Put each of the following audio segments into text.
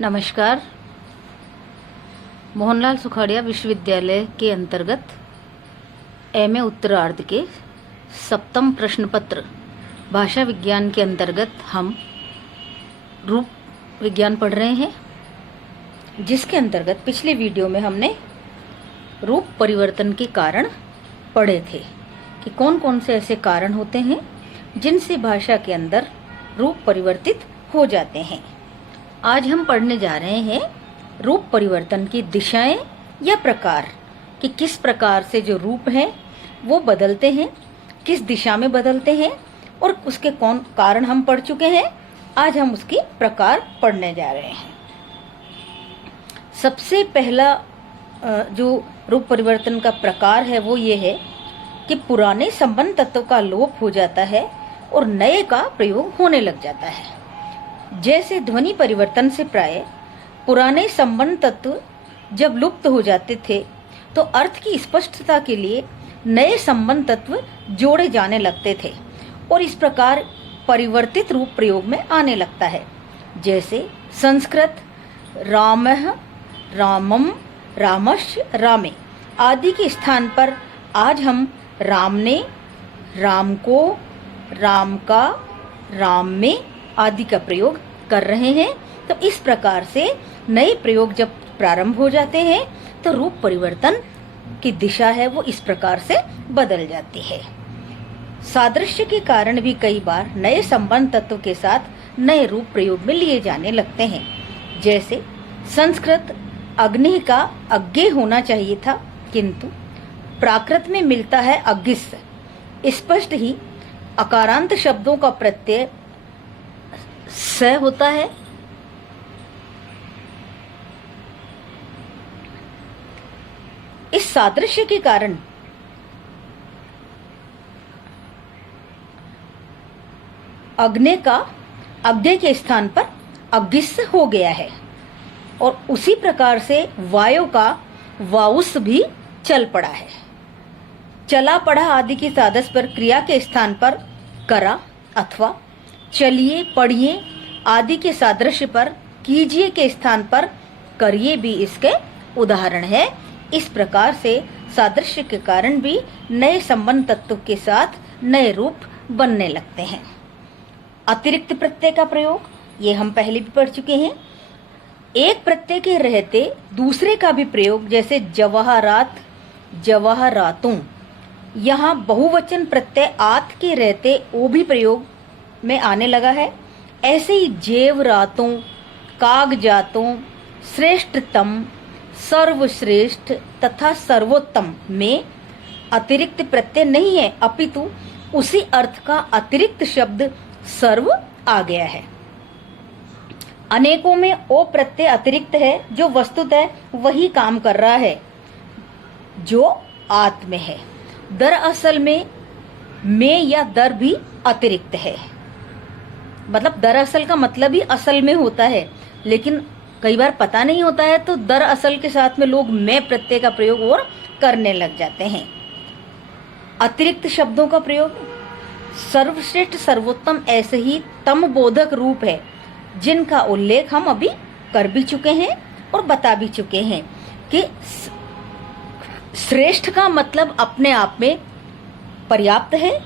नमस्कार। मोहनलाल सुखाड़िया विश्वविद्यालय के अंतर्गत एमए उत्तरार्ध के 7म प्रश्न पत्र भाषा विज्ञान के अंतर्गत हम रूप विज्ञान पढ़ रहे हैं, जिसके अंतर्गत पिछले वीडियो में हमने रूप परिवर्तन के कारण पढ़े थे कि कौन कौन से ऐसे कारण होते हैं जिनसे भाषा के अंदर रूप परिवर्तित हो जाते हैं। आज हम पढ़ने जा रहे हैं रूप परिवर्तन की दिशाएं या प्रकार, कि किस प्रकार से जो रूप हैं वो बदलते हैं, किस दिशा में बदलते हैं और उसके कौन कारण हम पढ़ चुके हैं। आज हम उसकी प्रकार पढ़ने जा रहे हैं। सबसे पहला जो रूप परिवर्तन का प्रकार है वो ये है कि पुराने संबंध तत्व का लोप हो जाता है और नए का प्रयोग होने लग जाता है। जैसे ध्वनि परिवर्तन से प्राय पुराने संबंध तत्व जब लुप्त हो जाते थे तो अर्थ की स्पष्टता के लिए नए संबंध तत्व जोड़े जाने लगते थे और इस प्रकार परिवर्तित रूप प्रयोग में आने लगता है। जैसे संस्कृत रामः रामम रामश्च रामे आदि के स्थान पर आज हम राम ने, राम को, राम का, राम में आदि का प्रयोग कर रहे हैं। तो इस प्रकार से नए प्रयोग जब प्रारंभ हो जाते हैं तो रूप परिवर्तन की दिशा है वो इस प्रकार से बदल जाती है। सादृश्य के कारण भी कई बार नए संबंध तत्व के साथ नए रूप प्रयोग में लिए जाने लगते हैं। जैसे संस्कृत अग्नि का अज्ञे होना चाहिए था, किंतु प्राकृत में मिलता है अग्गिस। स्पष्ट ही अकारांत शब्दों का प्रत्यय स होता है। इस सादृश्य के कारण अग्नि का अग्नि के स्थान पर अग्गिस हो गया है और उसी प्रकार से वायु का वाउस भी चल पड़ा है। चला पड़ा आदि की सादृश्य पर क्रिया के स्थान पर करा अथवा चलिए पढ़िए आदि के सादृश्य पर कीजिए के स्थान पर करिए भी इसके उदाहरण है। इस प्रकार से सादृश्य के कारण भी नए संबंध तत्व के साथ नए रूप बनने लगते हैं। अतिरिक्त प्रत्यय का प्रयोग ये हम पहले भी पढ़ चुके हैं। एक प्रत्यय के रहते दूसरे का भी प्रयोग, जैसे जवाहरात जवाहरातों। यहाँ बहुवचन प्रत्यय आत के रहते ओ भी प्रयोग में आने लगा है। ऐसे ही जेवरातों, कागजातों, श्रेष्ठतम, सर्वश्रेष्ठ तथा सर्वोत्तम में अतिरिक्त प्रत्यय नहीं है, अपितु उसी अर्थ का अतिरिक्त शब्द सर्व आ गया है। अनेकों में ओ प्रत्यय अतिरिक्त है जो वस्तुतः वही काम कर रहा है जो आत्म है। दरअसल में या दर भी अतिरिक्त है। मतलब दरअसल का मतलब ही असल में होता है, लेकिन कई बार पता नहीं होता है तो दरअसल के साथ में लोग मैं प्रत्यय का प्रयोग और करने लग जाते हैं। अतिरिक्त शब्दों का प्रयोग सर्वश्रेष्ठ सर्वोत्तम ऐसे ही तम बोधक रूप है जिनका उल्लेख हम अभी कर भी चुके हैं और बता भी चुके हैं कि श्रेष्ठ का मतलब अपने आप में पर्याप्त है,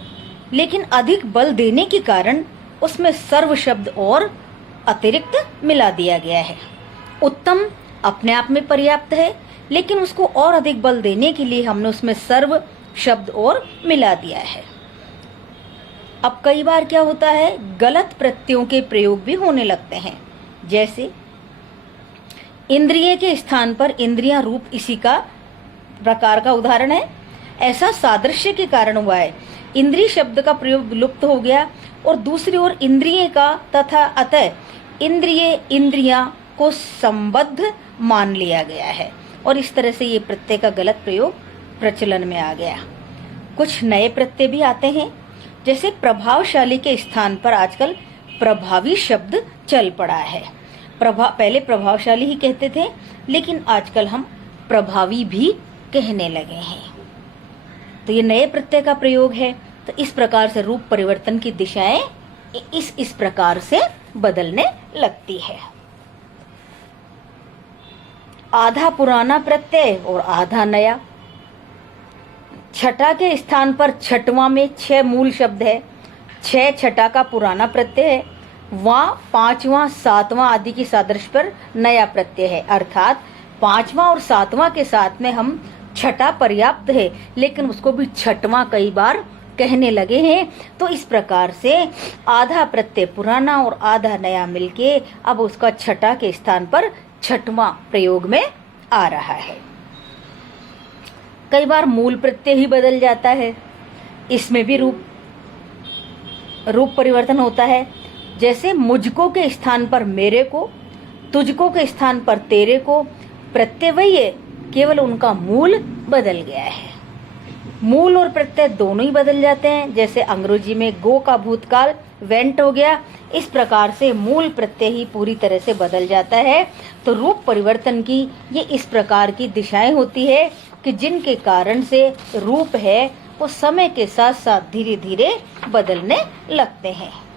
लेकिन अधिक बल देने के कारण उसमें सर्व शब्द और अतिरिक्त मिला दिया गया है। उत्तम अपने आप में पर्याप्त है, लेकिन उसको और अधिक बल देने के लिए हमने उसमें सर्व शब्द और मिला दिया है। अब कई बार क्या होता है, गलत प्रत्ययों के प्रयोग भी होने लगते हैं। जैसे इंद्रिय के स्थान पर इंद्रियां रूप इसी का प्रकार का उदाहरण है। ऐसा सादृश्य के कारण हुआ है। इंद्रिय शब्द का प्रयोग विलुप्त हो गया और दूसरी ओर इंद्रिय का तथा अतः इंद्रिय इंद्रियां को संबद्ध मान लिया गया है और इस तरह से ये प्रत्यय का गलत प्रयोग प्रचलन में आ गया। कुछ नए प्रत्यय भी आते हैं, जैसे प्रभावशाली के स्थान पर आजकल प्रभावी शब्द चल पड़ा है। पहले प्रभावशाली ही कहते थे, लेकिन आजकल हम प्रभावी भी कहने लगे हैं। तो ये नए प्रत्यय का प्रयोग है। तो इस प्रकार से रूप परिवर्तन की दिशाएं इस प्रकार से बदलने लगती है। आधा पुराना प्रत्यय और आधा नया। छठा के स्थान पर छठवां में 6 मूल शब्द है। 6 छठा का पुराना प्रत्यय है, वहां 5वां 7वां आदि की सादृश्य पर नया प्रत्यय है। अर्थात 5वां और 7वां के साथ में हम छठा पर्याप्त है, लेकिन उसको भी छठवां कई बार कहने लगे हैं। तो इस प्रकार से आधा प्रत्यय पुराना और आधा नया मिलके अब उसका छठा के स्थान पर छठवां प्रयोग में आ रहा है। कई बार मूल प्रत्यय ही बदल जाता है, इसमें भी रूप परिवर्तन होता है। जैसे मुझको के स्थान पर मेरे को, तुझको के स्थान पर तेरे को, प्रत्यय वही है, केवल उनका मूल बदल गया है। मूल और प्रत्यय दोनों ही बदल जाते हैं। जैसे अंग्रेजी में गो का भूतकाल वेंट हो गया, इस प्रकार से मूल प्रत्यय ही पूरी तरह से बदल जाता है। तो रूप परिवर्तन की ये इस प्रकार की दिशाएं होती है कि जिनके कारण से रूप है वो समय के साथ साथ धीरे धीरे बदलने लगते हैं।